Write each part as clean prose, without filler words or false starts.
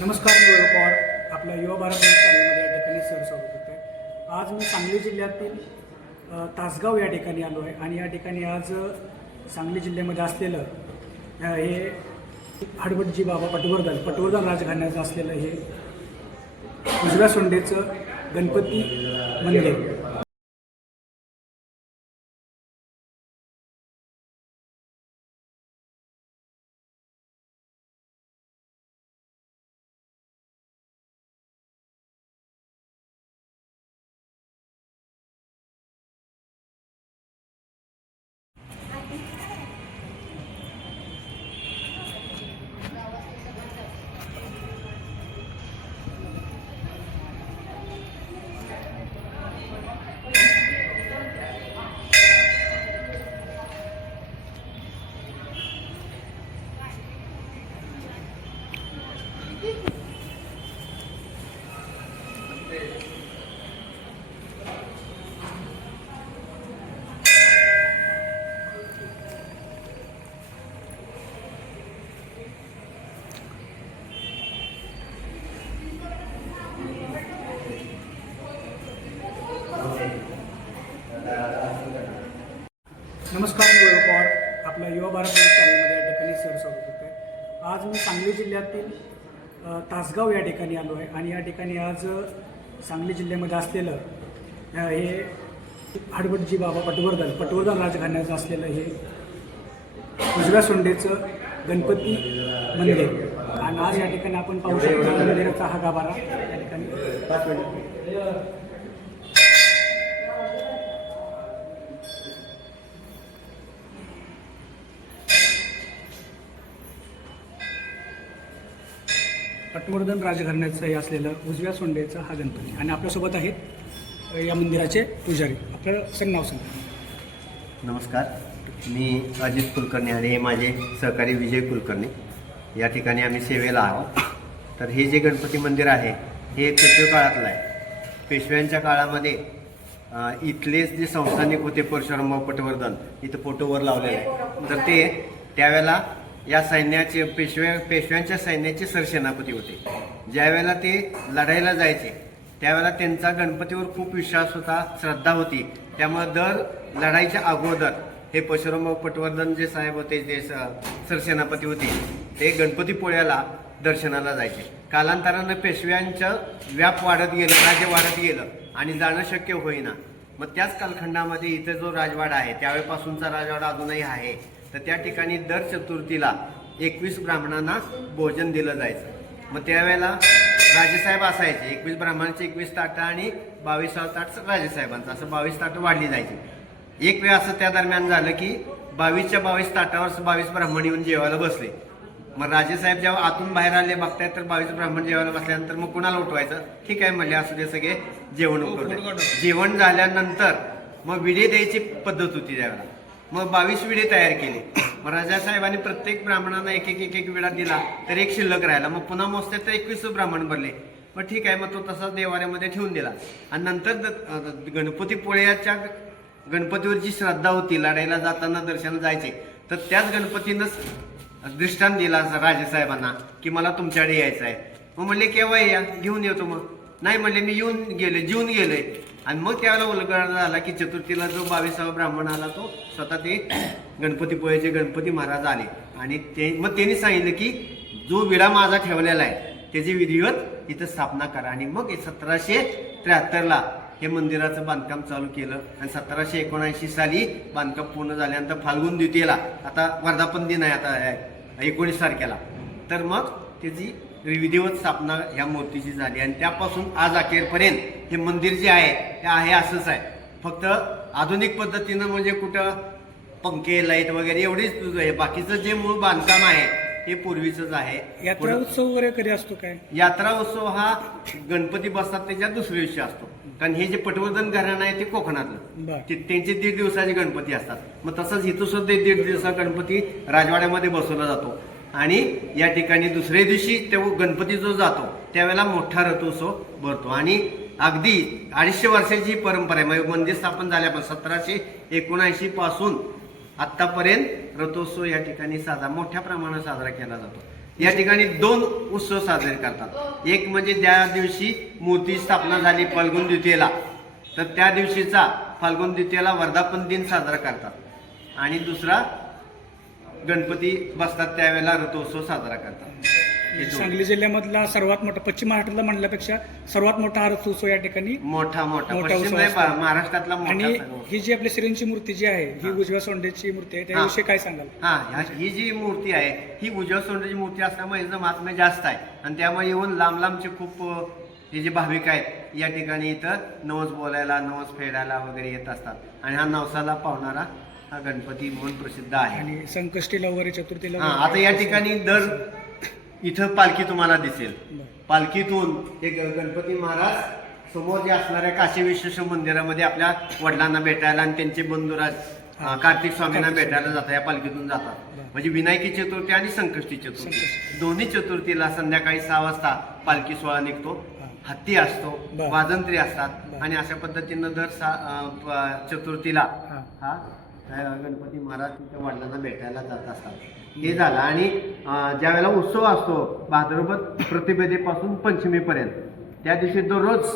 नमस्कार, मी वैभव पवार. आपल्या युवा भारत न्यूज चॅनलमध्ये या ठिकाणी स्वागत होते. आज मी सांगली जिल्ह्यातील तासगाव या ठिकाणी आलो आहे आणि या ठिकाणी आज सांगली जिल्ह्यामध्ये असलेलं हे हडवटजी बाबा पटवर्धन राजघराण्याचं असलेलं हे उजव्या सोंडेचं गणपती मंदिर आहे. नमस्कार, मी वैभव पवार. आपल्या युवा भारत न्यूज चॅनलमध्ये या ठिकाणी स्वागत होते. आज मी सांगली जिल्ह्यातील तासगाव या ठिकाणी आलो आहे आणि या ठिकाणी आज सांगली जिल्ह्यामध्ये असलेलं हे हडवटजी बाबा पटवर्धन राजघराण्याचं असलेलं हे उजव्या सोंडेचं गणपती मंदिर आहे. आणि आज या ठिकाणी आपण पाहू शकतो मंदिराचा हा गाभारा या ठिकाणी पटवर्धन राजघराण्याचं हे असलेलं उजव्या सोंडेचा हा गणपती. आणि आपल्यासोबत आहेत या मंदिराचे पुजारी. आपलं सर नाव सांगा. नमस्कार, मी अजित कुलकर्णी आणि हे माझे सहकारी विजय कुलकर्णी. या ठिकाणी आम्ही सेवेला आहोत. तर हे जे गणपती मंदिर आहे हे पेशवे काळातलं आहे. पेशव्यांच्या काळामध्ये इथलेच जे संस्थानिक होते परशुरामभाऊ पटवर्धन, इथं फोटोवर लावलेले आहे. तर ते त्यावेळेला या सैन्याचे पेशव्यांच्या सैन्याचे सरसेनापती होते. ज्यावेळेला ते लढाईला जायचे त्यावेळेला त्यांचा गणपतीवर खूप विश्वास होता, श्रद्धा होती. त्यामुळे दर लढाईच्या अगोदर हे परशुरामभाऊ पटवर्धन जे साहेब होते, जे सरसेनापती होते, ते गणपतीपोळ्याला दर्शनाला जायचे. कालांतरानं पेशव्यांचं व्याप वाढत गेलं, राज्य वाढत गेलं आणि जाणं शक्य होईना. मग त्याच कालखंडामध्ये इथं जो राजवाडा आहे त्यावेळेपासूनचा राजवाडा अजूनही आहे. तर त्या ठिकाणी दर चतुर्थीला 21 ब्राह्मणांना भोजन दिलं जायचं. मग त्यावेळेला राजेसाहेब असायचे. 21 ब्राह्मणांचे 21 ताटं आणि 22 ताट राजेसाहेबांचं, असं 22 ताटं वाढली जायची. एक वेळ असं त्या दरम्यान झालं की 22च्या 22 ताटावर 22 ब्राह्मण येऊन जेवायला बसले. मग राजेसाहेब जेव्हा आतून बाहेर आले बघतायत तर 22 ब्राह्मण जेवायला बसल्यानंतर मग कुणाला उठवायचं? ठीक आहे म्हणले, असू दे, सगळे जेवण करतो. जेवण झाल्यानंतर मग विडे द्यायची पद्धत होती त्यावेळेला. मग 22 विडे तयार केले. मग राजासाहेबांनी प्रत्येक ब्राह्मणांना एक एक विडा दिला तर एक शिल्लक राहिला. मग पुन्हा मोजते तर 21 ब्राह्मण भरले. मग ठीक आहे, मग तो तसाच देवाऱ्यामध्ये ठेवून दिला. आणि नंतर गणपतीपोळ्याच्या गणपतीवर जी श्रद्धा होती, लढाईला जाताना दर्शनाला जायचे, तर त्याच गणपतीनंच दृष्टांत दिला राजेसाहेबांना की मला तुमच्याकडे यायचं आहे. मग म्हणले केव्हा या, घेऊन येतो. मग नाही म्हणले, मी येऊन गेले, जेवून गेले. आणि मग त्यावेळेला उलगडा झाला की चतुर्थीला जो 22वा ब्राह्मण आला तो स्वतः ते गणपतीपोळ्याचे गणपती महाराज आले. आणि मग त्यांनी सांगितलं की जो विडा माझा ठेवलेला आहे त्याची विधिवत इथं स्थापना करा. आणि मग 1773ला हे मंदिराचं बांधकाम चालू केलं. आणि 1779 साली बांधकाम पूर्ण झाल्यानंतर फाल्गुन द्वितीयेला, आता वर्धापन दिन आहे आता 19 तारखेला, तर मग त्याची विधिवत स्थापना ह्या मूर्तीची झाली. आणि त्यापासून आज अखेरपर्यंत हे मंदिर जे आहे ते आहे असंच आहे. फक्त आधुनिक पद्धतीनं म्हणजे कुठं पंखे, लाईट वगैरे एवढीच आहे. बाकीचं जे मूळ बांधकाम आहे हे पूर्वीचंच आहे. यात्रा उत्सव वगैरे कधी असतो काय? यात्रा उत्सव हा गणपती बसतात त्याच्या दुसऱ्या दिवशी असतो. कारण हे जे पटवर्धन घराणं आहे ते कोकणातलं, त्यांचे 1.5 दिवसाचे गणपती असतात. मग तसंच इथं सुद्धा 1.5 दिवसा गणपती राजवाड्यामध्ये बसवला जातो. आणि या ठिकाणी दुसऱ्या दिवशी तो गणपती जो जातो त्यावेळेला मोठा रथोत्सव भरतो. आणि अगदी 250 वर्षाची परंपरा आहे. म्हणजे मंदिर स्थापन झाल्यापासून 1779 पासून आत्तापर्यंत रथोत्सव या ठिकाणी मोठ्या प्रमाणात साजरा केला जातो. या ठिकाणी 2 उत्सव साजरे करतात. एक म्हणजे ज्या दिवशी मूर्ती स्थापना झाली फाल्गुन द्वितीयेला, तर त्या दिवशीचा फाल्गुन द्वितीयेला वर्धापन दिन साजरा करतात आणि दुसरा गणपती बसतात त्यावेळेला रथोत्सव साजरा करतात. हे दोन. सांगली जिल्ह्यामधला सर्वात मोठा, पश्चिम महाराष्ट्रातला म्हणल्यापेक्षा सर्वात मोठा हा रथोत्सव या ठिकाणी मोठा मोठा पश्चिम उत्सव नाही, असतो. महाराष्ट्रातला मोठा आणि सण. ही जी आपली श्रींची मूर्ती जी आहे ही उजव्या सोंडेची मूर्ती आहे, त्याविषयी काय सांगाल? ही जी मूर्ती आहे ही उजव्या सोंडची मूर्ती असल्यामुळे हिचं महात्म्य जास्त आहे आणि त्यामुळे येऊन लांबचे खूप हे जे भाविक आहेत या ठिकाणी इथं नवस बोलायला, नवस फेडायला वगैरे येत असतात आणि हा नवसाला पावणारा हा गणपती म्हणून प्रसिद्ध आहे. आणि संकष्टीला वगैरे, चतुर्थीला हा, वगैरे आता या ठिकाणी दर इथं पालखी तुम्हाला दिसेल. बरं. पालखीतून हे गणपती महाराज समोर जे असणाऱ्या काशी विश्वेश्वर मंदिरामध्ये आपल्या वडिलांना भेटायला आणि त्यांचे बंधुराज कार्तिक स्वामींना भेटायला जातात, या पालखीतून जातात. म्हणजे विनायकी चतुर्थी आणि संकष्टी चतुर्थी दोन्ही चतुर्थीला संध्याकाळी 6 वाजता पालखी सोहळा निघतो. हत्ती असतो, बरं. वाजंत्री असतात बरं. आणि अशा पद्धतीनं दर चतुर्थीला हा. गणपती महाराज तिथे वडिलांना भेटायला जात असतात. हे झालं. आणि ज्या वेळेला उत्सव असतो भाद्रपद प्रतिपदेपासून पंचमीपर्यंत, त्या दिवशी दररोज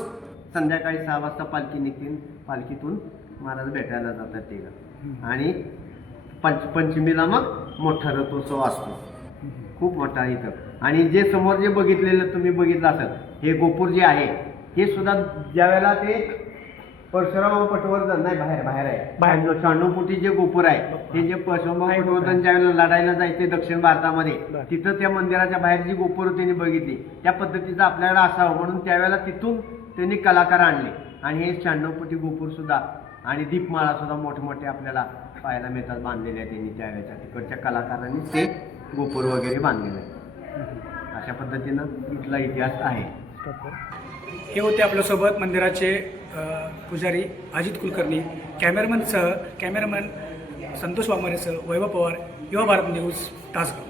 संध्याकाळी 6 वाजता पालखी निघतील. पालखीतून महाराज भेटायला जातात ते. आणि पंचमीला मग मोठा रथोत्सव असतो, खूप मोठा इथं. आणि जे समोर जे बघितलेलं तुम्ही बघितलं असेल, हे गोपूर जे आहे हे सुद्धा ज्या वेळेला ते परशुराम पटवर्धन नाही बाहेर आहे, 96 फुटी जे गोपूर आहे हे जे परशुराम पटवर्धन ज्या वेळेला लढायला जायचे दक्षिण भारतामध्ये, तिथं त्या मंदिराच्या बाहेर जी गोपूर त्यांनी बघितली त्या पद्धतीचं आपल्याला असावं म्हणून त्यावेळेला तिथून त्यांनी कलाकार आणले. आणि हे 96 फुटी गोपूर सुद्धा आणि दीपमाळा सुद्धा मोठमोठे आपल्याला पाहायला मिळतात बांधलेल्या त्यांनी त्यावेळेच्या तिकडच्या कलाकारांनी ते गोपूर वगैरे बांधलेले. अशा पद्धतीनं इथला इतिहास आहे. हे होते आपल्यासोबत मंदिराचे पुजारी अजित कुलकर्णी, कॅमेरामॅन संतोष वामरेसह वैभव पवार, युवा भारत न्यूज, तासगाव.